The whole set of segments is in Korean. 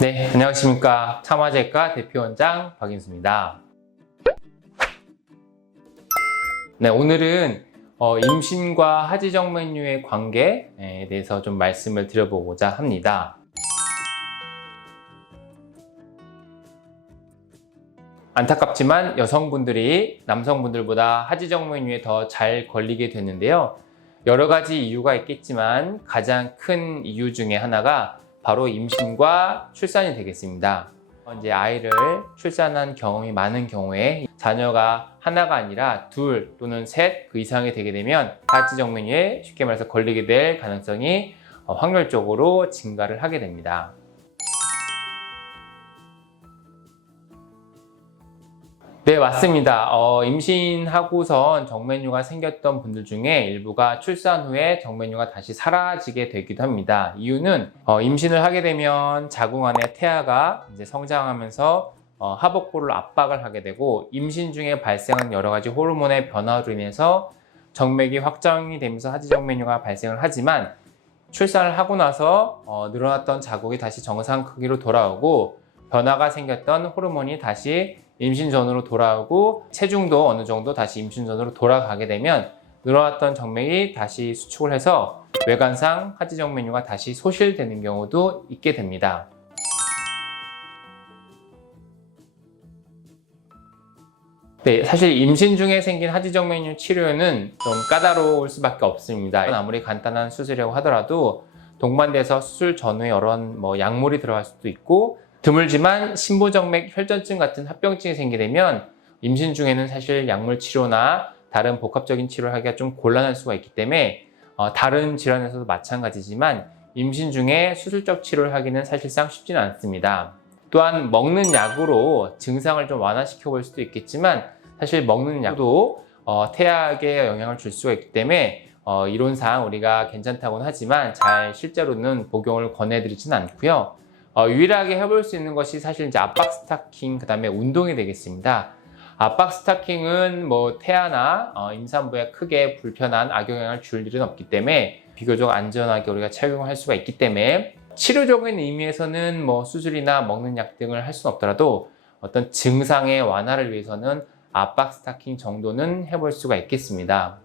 네, 안녕하십니까. 참화제과 대표원장 박인수입니다. 네, 오늘은 임신과 하지정맥류의 관계에 대해서 좀 말씀을 드려보고자 합니다. 안타깝지만 여성분들이 남성분들보다 하지정맥류에 더 잘 걸리게 됐는데요. 여러 가지 이유가 있겠지만 가장 큰 이유 중에 하나가 바로 임신과 출산이 되겠습니다. 이제 아이를 출산한 경험이 많은 경우에 자녀가 하나가 아니라 둘 또는 셋 그 이상이 되게 되면 하지정맥류에 쉽게 말해서 걸리게 될 가능성이 확률적으로 증가를 하게 됩니다. 네, 맞습니다. 임신하고선 정맥류가 생겼던 분들 중에 일부가 출산 후에 정맥류가 다시 사라지게 되기도 합니다. 이유는 임신을 하게 되면 자궁 안에 태아가 이제 성장하면서 하복부를 압박을 하게 되고 임신 중에 발생하는 여러 가지 호르몬의 변화로 인해서 정맥이 확장이 되면서 하지정맥류가 발생을 하지만 출산을 하고 나서 늘어났던 자궁이 다시 정상 크기로 돌아오고 변화가 생겼던 호르몬이 다시 임신 전으로 돌아오고 체중도 어느 정도 다시 임신 전으로 돌아가게 되면 늘어났던 정맥이 다시 수축을 해서 외관상 하지정맥류가 다시 소실되는 경우도 있게 됩니다. 네, 사실 임신 중에 생긴 하지정맥류 치료는 좀 까다로울 수밖에 없습니다. 아무리 간단한 수술이라고 하더라도 동반돼서 수술 전후에 여러 약물이 들어갈 수도 있고 드물지만 심부정맥 혈전증 같은 합병증이 생기게 되면 임신 중에는 사실 약물 치료나 다른 복합적인 치료를 하기가 좀 곤란할 수가 있기 때문에 다른 질환에서도 마찬가지지만 임신 중에 수술적 치료를 하기는 사실상 쉽지는 않습니다. 또한 먹는 약으로 증상을 좀 완화시켜 볼 수도 있겠지만 사실 먹는 약도 태아에게 영향을 줄 수가 있기 때문에 이론상 우리가 괜찮다고는 하지만 잘 실제로는 복용을 권해드리지는 않고요. 유일하게 해볼 수 있는 것이 사실 이제 압박 스타킹, 그 다음에 운동이 되겠습니다. 압박 스타킹은 태아나 임산부에 크게 불편한 악영향을 줄 일은 없기 때문에 비교적 안전하게 우리가 착용할 수가 있기 때문에 치료적인 의미에서는 수술이나 먹는 약 등을 할 수는 없더라도 어떤 증상의 완화를 위해서는 압박 스타킹 정도는 해볼 수가 있겠습니다.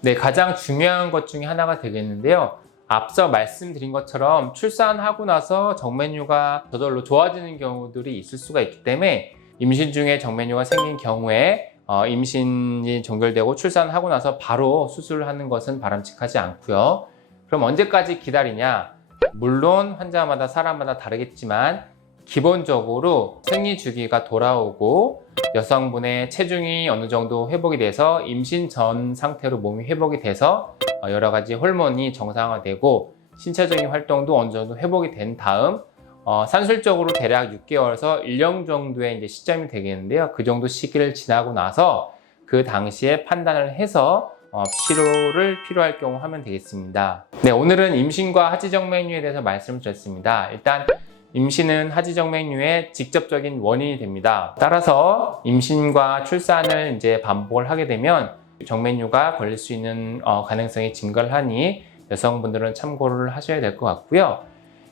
네, 가장 중요한 것 중에 하나가 되겠는데요. 앞서 말씀드린 것처럼 출산하고 나서 정맥류가 저절로 좋아지는 경우들이 있을 수가 있기 때문에 임신 중에 정맥류가 생긴 경우에 임신이 종결되고 출산하고 나서 바로 수술을 하는 것은 바람직하지 않고요. 그럼 언제까지 기다리냐? 물론 환자마다 사람마다 다르겠지만 기본적으로 생리 주기가 돌아오고 여성분의 체중이 어느 정도 회복이 돼서 임신 전 상태로 몸이 회복이 돼서 여러 가지 호르몬이 정상화되고 신체적인 활동도 어느 정도 회복이 된 다음 산술적으로 대략 6개월에서 1년 정도의 이제 시점이 되겠는데요. 그 정도 시기를 지나고 나서 그 당시에 판단을 해서 치료를 필요할 경우 하면 되겠습니다. 네, 오늘은 임신과 하지정맥류에 대해서 말씀을 드렸습니다. 일단 임신은 하지정맥류의 직접적인 원인이 됩니다. 따라서 임신과 출산을 이제 반복을 하게 되면 정맥류가 걸릴 수 있는 가능성이 증가를 하니 여성분들은 참고를 하셔야 될 것 같고요.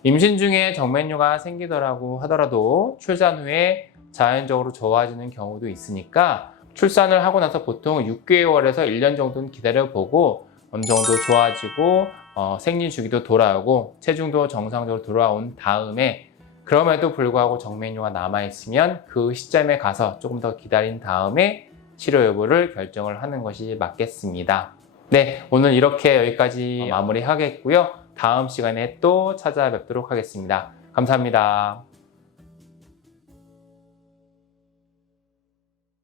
임신 중에 정맥류가 생기더라고 하더라도 출산 후에 자연적으로 좋아지는 경우도 있으니까 출산을 하고 나서 보통 6개월에서 1년 정도는 기다려보고 어느 정도 좋아지고 생리 주기도 돌아오고 체중도 정상적으로 돌아온 다음에 그럼에도 불구하고 정맥류가 남아있으면 그 시점에 가서 조금 더 기다린 다음에 치료 여부를 결정을 하는 것이 맞겠습니다. 네, 오늘 이렇게 여기까지 마무리하겠고요. 다음 시간에 또 찾아뵙도록 하겠습니다. 감사합니다.